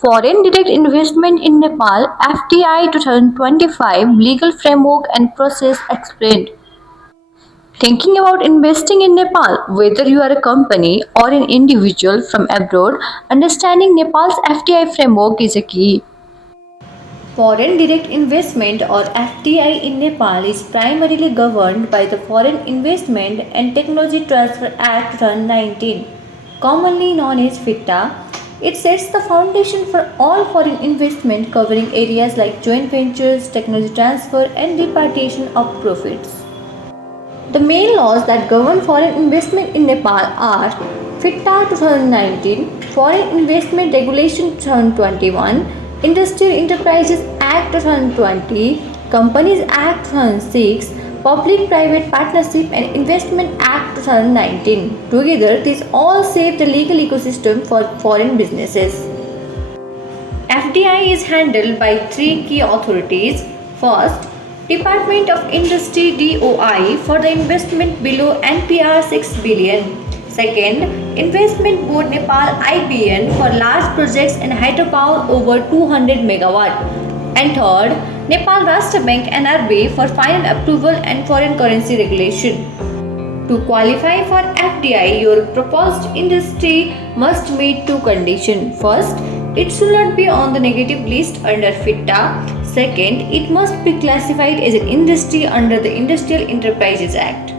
Foreign Direct Investment in Nepal FDI 2025 Legal Framework and Process Explained. Thinking about investing in Nepal, whether you are a company or an individual from abroad, understanding Nepal's FDI framework is a key. Foreign direct investment or FDI in Nepal is primarily governed by the Foreign Investment and Technology Transfer Act 2019, commonly known as FITA. It sets the foundation for all foreign investment covering areas like joint ventures, technology transfer, and repatriation of profits. The main laws that govern foreign investment in Nepal are FITA 2019, Foreign Investment Regulation 2021, Industrial Enterprises Act 2020, Companies Act 2006, Public-Private Partnership and Investment Act 2019. Together, these all shape the legal ecosystem for foreign businesses. FDI is handled by three key authorities. First, Department of Industry DOI for the investment below NPR 6 billion. Second, Investment Board Nepal IBN for large projects and hydropower over 200 megawatt. And third, Nepal Rashtra Bank NRB for final approval and foreign currency regulation. To qualify for FDI, your proposed industry must meet two conditions. First, it should not be on the negative list under FITA. Second, it must be classified as an industry under the Industrial Enterprises Act.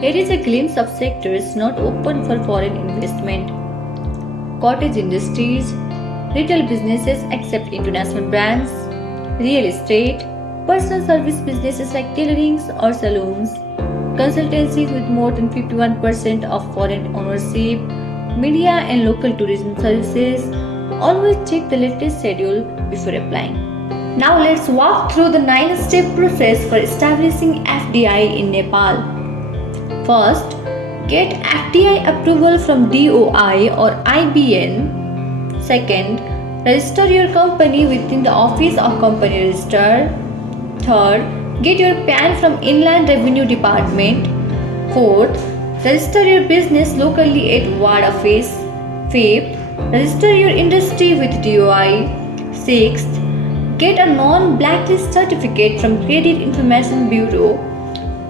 Here is a glimpse of sectors not open for foreign investment: cottage industries, retail businesses except international brands, real estate, personal service businesses like tailorings or salons, consultancies with more than 51% of foreign ownership, media and local tourism services. Always check the latest schedule before applying. Now let's walk through the 9-step process for establishing FDI in Nepal. First, get FDI approval from DOI or IBN. Second, register your company within the Office of Company Registrar. Third, get your PAN from Inland Revenue Department. Fourth, register your business locally at Ward Office. Fifth, register your industry with DOI. Sixth, get a non-blacklist certificate from Credit Information Bureau.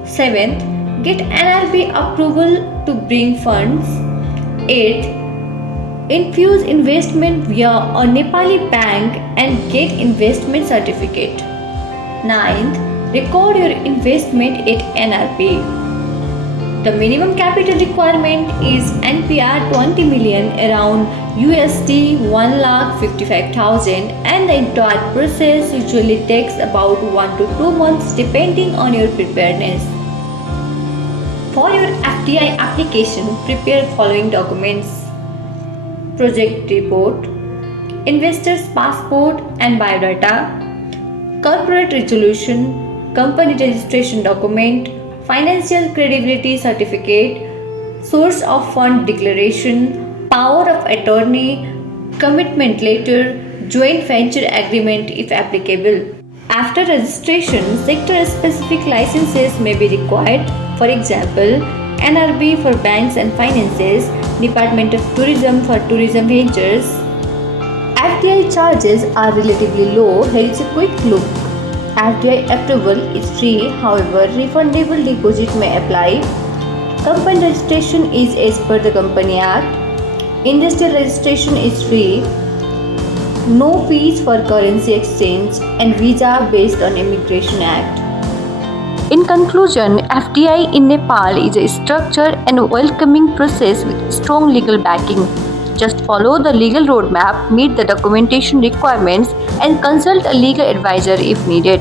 Seventh, get NRB approval to bring funds. Eighth, infuse investment via a Nepali bank and get investment certificate. Ninth, record your investment at NRB. The minimum capital requirement is NPR 20 million, around USD 1,55,000, and the entire process usually takes about 1 to 2 months depending on your preparedness. For your FDI application, prepare following documents: project report, investor's passport and biodata, corporate resolution, company registration document, financial credibility certificate, source of fund declaration, power of attorney, commitment letter, joint venture agreement if applicable. After registration, sector-specific licenses may be required. For example, NRB for banks and finances, Department of Tourism for tourism ventures. FDI charges are relatively low. Here is a quick look. FDI approval is free, however, refundable deposit may apply. Company registration is as per the Company Act. Industrial registration is free. No fees for currency exchange and visa based on Immigration Act. In conclusion, FDI in Nepal is a structured and welcoming process with strong legal backing. Just follow the legal roadmap, meet the documentation requirements, and consult a legal advisor if needed.